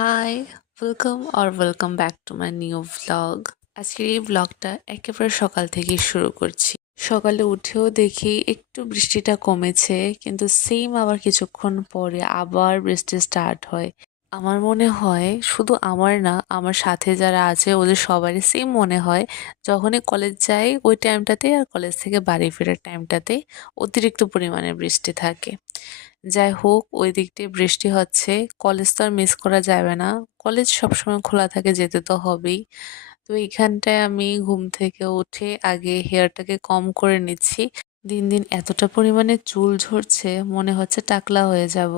High, welcome back to my new vlog. আজকের এই ভ্লগটা একেবারে সকাল থেকেই শুরু করছি। সকালে উঠেও দেখি একটু বৃষ্টিটা কমেছে, কিন্তু সেম আবার কিছুক্ষণ পরে আবার বৃষ্টি স্টার্ট হয়। আমার মনে হয় শুধু আমার না, আমার সাথে যারা আছে ওদের সবারই সেম মনে হয়। যখনই কলেজ যাই ওই টাইমটাতে আর কলেজ থেকে বাড়ি ফেরার টাইমটাতে অতিরিক্ত পরিমাণে বৃষ্টি থাকে। যাই হোক, ওই দিক দিয়ে বৃষ্টি হচ্ছে, কলেজ তো আর মিস করা যাবে না। কলেজ সবসময় খোলা থাকে, যেতে তো হবেই। তো এইখানটায় আমি ঘুম থেকে উঠে আগে হেয়ারটাকে কম করে নিচ্ছি। দিন দিন এতটা পরিমাণে চুল ঝরছে, মনে হচ্ছে টাকলা হয়ে যাব।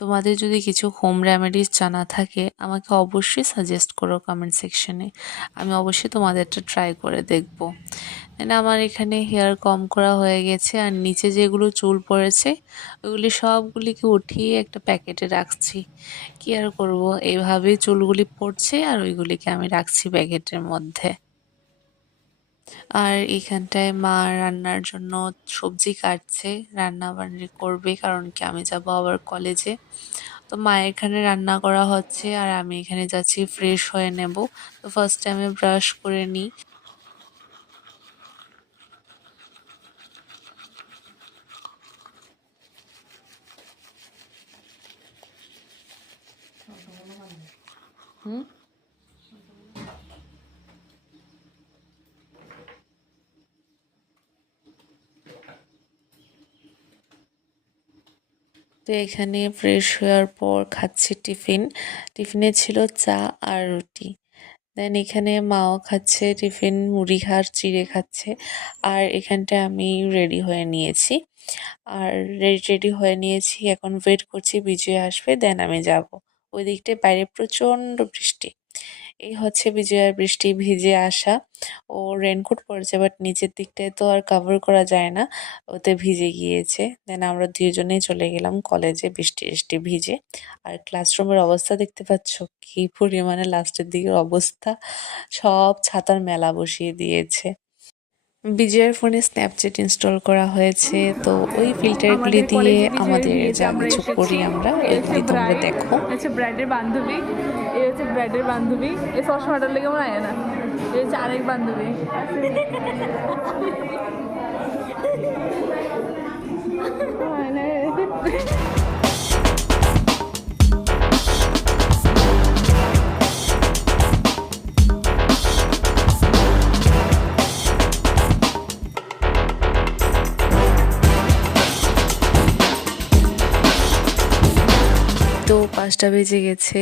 তোমাদের যদি কিছু হোম রেমেডিস জানা থাকে আমাকে অবশ্যই সাজেস্ট করো কমেন্ট সেকশনে। আমি অবশ্যই তোমাদেরটা ট্রাই করে দেখব। আমার এখানে হেয়ার কম করা হয়ে গেছে, আর নিচে যেগুলো চুল পড়েছে ওইগুলি সবগুলিকে উঠিয়ে একটা প্যাকেটে রাখছি। কি আর করব, এইভাবেই চুলগুলি পড়ছে আর ওইগুলিকে আমি রাখছি প্যাকেটের মধ্যে। আর এখানটায় মা রান্নার জন্য সবজি কাটছে, রান্না বান্না করবে, কারণ কি আমি যাব আবার কলেজে। তো মা এখানে রান্না করা হচ্ছে আর আমি এখানে যাচ্ছি ফ্রেশ হয়ে নেব। তো ফার্স্টে আমি ব্রাশ করে নিই। হুম তো এখানে ফ্রেশ হওয়ার পর খাচ্ছি টিফিনে ছিল চা আর রুটি। দেন এখানে মাও খাচ্ছে টিফিন, মুড়ি ঘাট চিড়ে খাচ্ছে। আর এখানটায় আমি রেডি হয়ে নিয়েছি, রেডি হয়ে নিয়েছি, এখন ওয়েট করছি বিজয় আসবে, দেন আমি যাব। ওই দিকটায় বাইরে প্রচণ্ড বৃষ্টি। এই হচ্ছে বিজয়ার বৃষ্টি ভিজে আসা। ও রেনকোট পরেছে, বাট নিচের দিকটায় তো আর কভার করা যায় না, ওতে ভিজে গিয়েছে। দেন আমরা দুজনেই চলে গেলাম কলেজে বৃষ্টি বৃষ্টি ভিজে। আর ক্লাসরুমের অবস্থা দেখতে পাচ্ছ কি পরিমাণে, লাস্টের দিকের অবস্থা, সব ছাতার মেলা বসিয়ে দিয়েছে। বিজয়ের ফোনে স্ন্যাপচ্যাট ইনস্টল করা হয়েছে, তো ওই ফিল্টারগুলি আমাদের দিয়ে কলেজে বিজয়ের আমাদের বিয়েতে যা আমরা কিছু এসেছি। করি আমরা এই হচ্ছে ওইগুলি তোমরা ব্রাইড, দেখো। হচ্ছে ব্রাইডের বান্ধবী, এই হচ্ছে ব্রাইডের বান্ধবী, এই চশমাটার লেগে মনে হয় না, এই হচ্ছে আরেক বান্ধবী। তো 5টা বেজে গেছে।